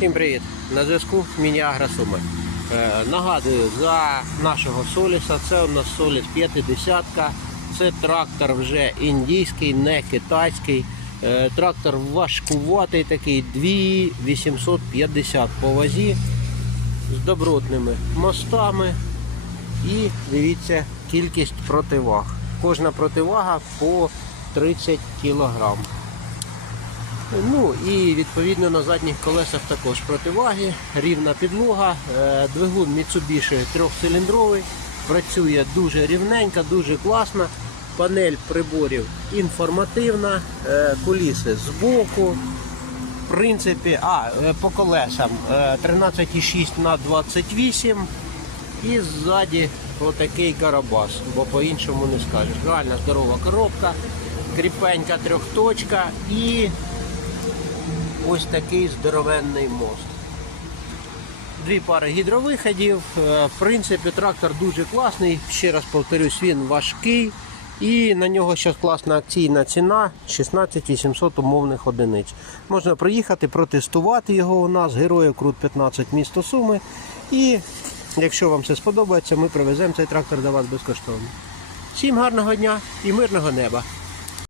Всім привіт! На зв'язку Міні-Агро Суми. Е, нагадую, за нашого Соліса, це у нас Соліс 50 Це трактор вже індійський, не китайський. Е, трактор важкуватий такий 2850 по вазі з добротними мостами. І дивіться кількість противаг. Кожна противага по 30 кг. Ну і відповідно на задніх колесах також противаги, рівна підлога, е, двигун Mitsubishi трьохциліндровий, працює дуже рівненько, дуже класно. Панель приборів інформативна, е, куліси збоку. В принципі, а, е, по колесам е, 13,6 на 28 і ззаді отакий карабас, бо по-іншому не скажеш. Реально здорова коробка, кріпенька трьохточка і ось такий здоровенний мост. Дві пари гідровиходів. Е, В принципі, трактор дуже класний. Ще раз повторюсь, він важкий. І на нього зараз класна акційна ціна 16 800 умовних одиниць. Можна приїхати, протестувати його у нас, Героїв Крут 15 місто Суми. І якщо вам все сподобається, ми привеземо цей трактор до вас безкоштовно. Всім гарного дня і мирного неба!